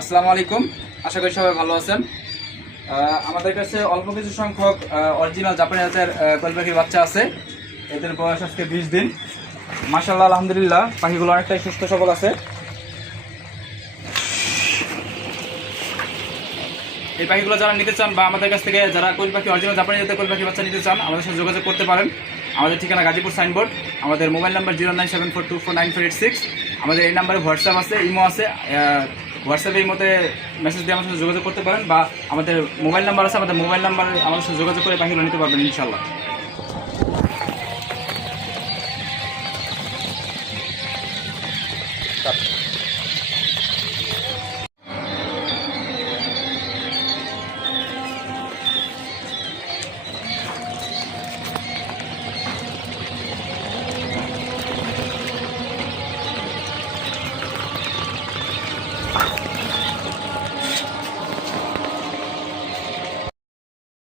আসসালামু আলাইকুম, আশা করি সবাই ভালো আছেন। আমাদের কাছে অল্প কিছু সংখ্যক অরিজিনাল জাপানি জাতের কোয়েল পাখির বাচ্চা আছে। এদের বয়স আজকে 20 দিন। মাশাআল্লাহ, আলহামদুলিল্লাহ, পাখিগুলো অনেকটাই সুস্থ সবল আছে। এই পাখিগুলো যারা নিতে চান বা আমাদের কাছ থেকে যারা কোয়েল পাখি অরিজিনাল জাপানি জাতের কোয়েল পাখি বাচ্চা নিতে চান, আমাদের সাথে যোগাযোগ করতে পারেন। আমাদের ঠিকানা গাজীপুর সাইনবোর্ড। আমাদের মোবাইল নাম্বার 0974249486। আমাদের এই নাম্বারে হোয়াটসঅ্যাপ আছে, ইমো আছে। হোয়াটসঅ্যাপে ইমোতে মেসেজ দিয়ে আমাদের সাথে যোগাযোগ করতে পারেন, বা আমাদের মোবাইল নাম্বার আছে, আমাদের মোবাইল নাম্বারে আমাদের সাথে যোগাযোগ করে পাখিগুলো নিতে পারবেন ইনশাআল্লাহ।